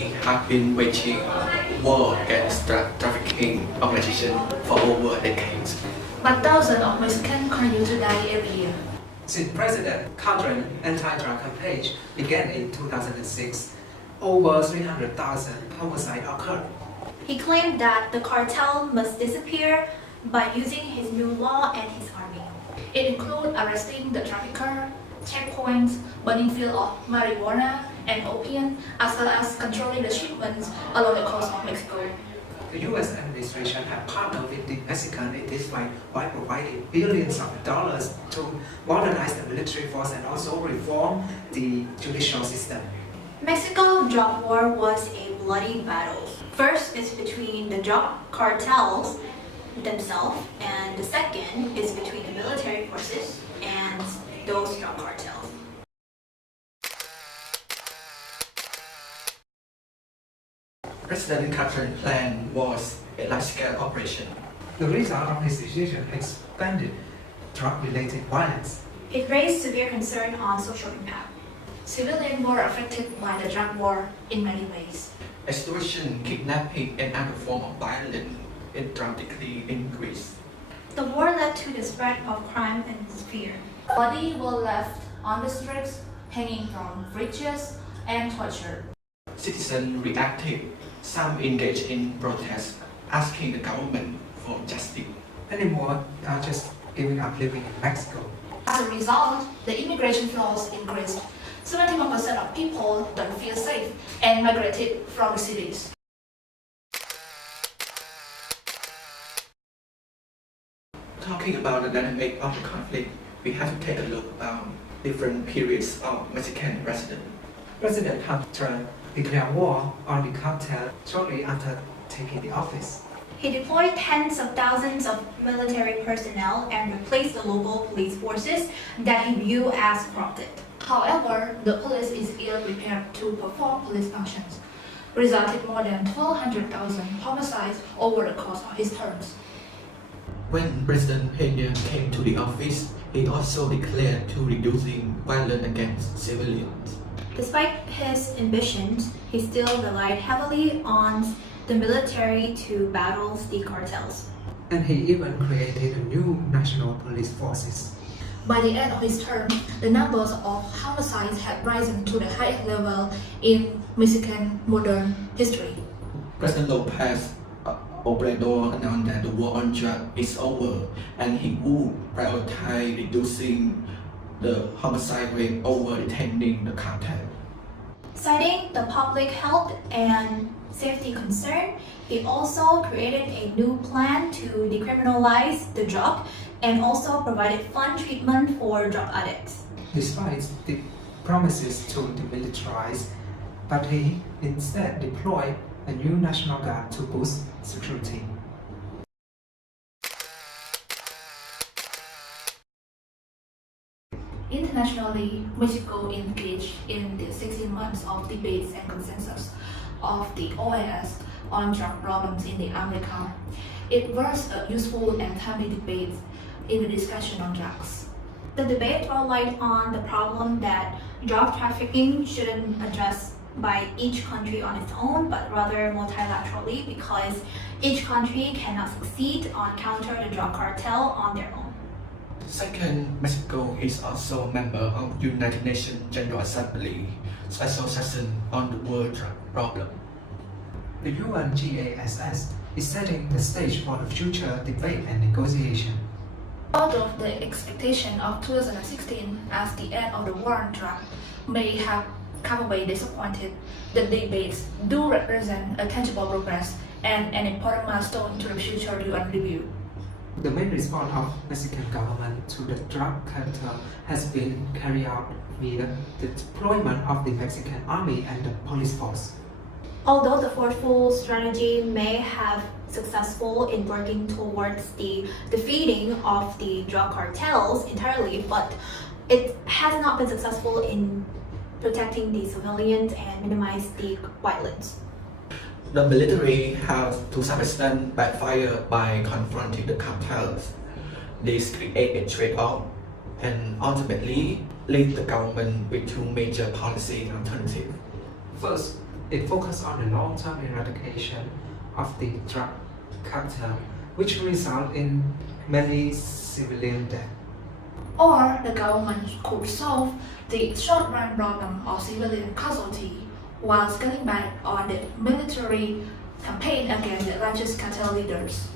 have been waging war against drug trafficking organizations for over decades. But thousands of Mexicans continue to die every year. Since President Calderon's anti-drug campaign began in 2006, over 300,000 homicides occurred. He claimed that the cartel must disappear by using his new law and his army. It includes arresting the trafficker, checkpoints, burning fields of marijuana and opium, as well as controlling the shipments along the coast of Mexico. The U.S. administration has partnered with the Mexicans in this fight by providing billions of dollars to modernize the military force and also reform the judicial system. Mexico's drug war was a bloody battle. First is between the drug cartels themselves, and the second is between the military forces and those drug cartels. President Calderon's plan was a large-scale operation. The result of his decision expanded drug-related violence. It raised severe concern on social impact. Civilians were affected by the drug war in many ways. Extortion, kidnapping, and other forms of violence dramatically increased. The war led to the spread of crime and fear. Bodies were left on the streets, hanging from bridges, and tortured. Citizens reacted. Some engaged in protests, asking the government for justice. Many more are just giving up living in Mexico. As a result, the immigration flows increased. 71% of people don't feel safe and migrated from the cities. Talking about the dynamic of the conflict, we have to take a look at different periods of Mexican residence. President Calderon declared war on the cartel shortly after taking the office. He deployed tens of thousands of military personnel and replaced the local police forces that he viewed as corrupted. However, the police is ill-prepared to perform police functions, resulting more than 1,200,000 homicides over the course of his terms. When President Peña came to the office, he also declared to reducing violence against civilians. Despite his ambitions, he still relied heavily on the military to battle the cartels. And he even created a new national police forces. By the end of his term, the numbers of homicides had risen to the highest level in Mexican modern history. President Lopez Obrador announced that the war on drugs is over and he would prioritize reducing the homicide rate over detaining the cartel. Citing the public health and safety concern, he also created a new plan to decriminalize the drug and also provided fund treatment for drug addicts. Despite the promises to demilitarize, but he instead deployed a new National Guard to boost security. Internationally, Mexico engaged in the 16 months of debates and consensus of the OAS on drug problems in the America. It was a useful and timely debate in the discussion on drugs. The debate brought light on the problem that drug trafficking shouldn't address by each country on its own, but rather multilaterally, because each country cannot succeed on counter the drug cartel on their own. Second, Mexico is also a member of United Nations General Assembly Special Session on the World Drug Problem. The UNGASS is setting the stage for the future debate and negotiation. Although the expectation of 2016 as the end of the war on drugs may have come away disappointed, the debates do represent a tangible progress and an important milestone to the future UN review. The main response of Mexican government to the drug cartel has been carried out via the deployment of the Mexican army and the police force. Although the forceful strategy may have successful in working towards the defeating of the drug cartels entirely, but it has not been successful in protecting the civilians and minimize the violence. The military has to some extent backfired by confronting the cartels. This creates a trade-off and ultimately leaves the government with two major policy alternatives. First, It focuses on the long-term eradication of the drug cartel, which result in many civilian deaths. Or the government could solve the short-run problem of civilian casualty while scaling back on the military campaign against the largest cartel leaders.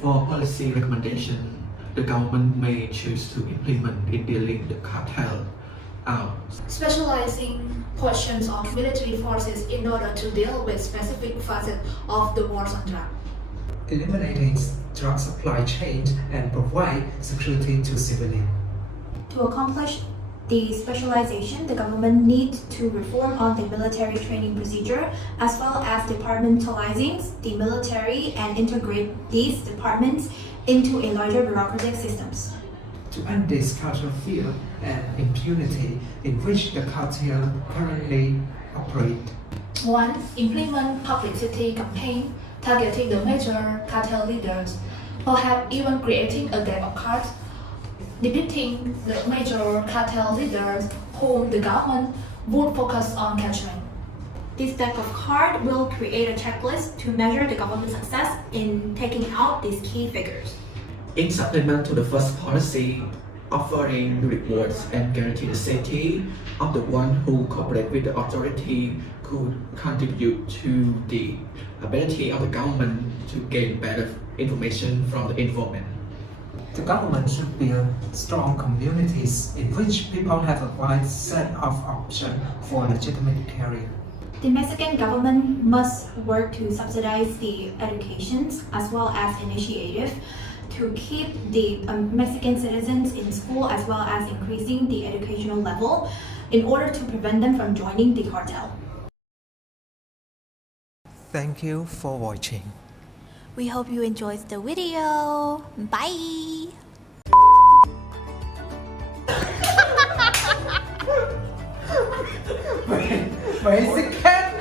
For policy recommendation, the government may choose to implement in dealing the cartel out. Specializing portions of military forces in order to deal with specific facets of the wars on drugs. Eliminating drug supply chains and provide security to civilians. To accomplish the specialization, the government needs to reform on the military training procedure as well as departmentalizing the military and integrate these departments into a larger bureaucratic systems. To end this cultural fear and impunity in which the cartel currently operate. 1. Implement publicity campaign targeting the major cartel leaders, perhaps even creating a deck of cards depicting the major cartel leaders whom the government would focus on capturing. This deck of cards will create a checklist to measure the government's success in taking out these key figures. In supplement to the first policy, offering rewards and guarantee the safety of the one who cooperate with the authority could contribute to the ability of the government to gain better information from the informant. The government should build strong communities in which people have a wide set of options for legitimate career. The Mexican government must work to subsidize the educations as well as initiative to keep the Mexican citizens in school as well as increasing the educational level in order to prevent them from joining the cartel. Thank you for watching. We hope you enjoyed the video. Bye! Basic cat.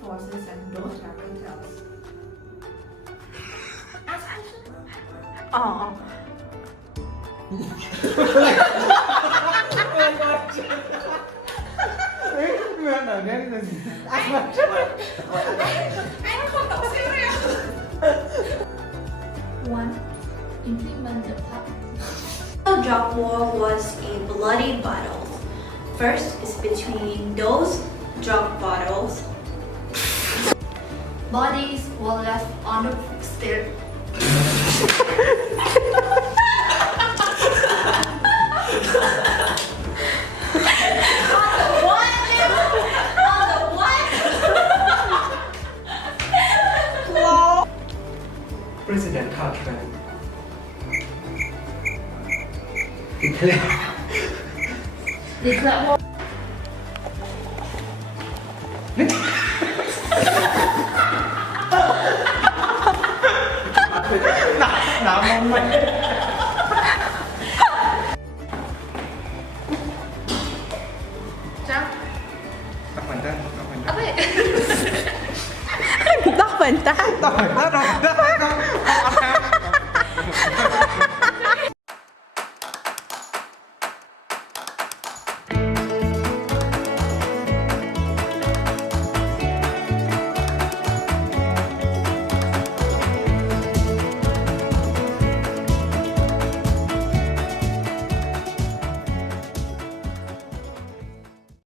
Forces and those cartels. Oh. One, implement the plan. The drug war was a bloody battle. First is between those drug bottles. Bodies were left on the stair. President Carter declared Declare war. Tóc mình ta.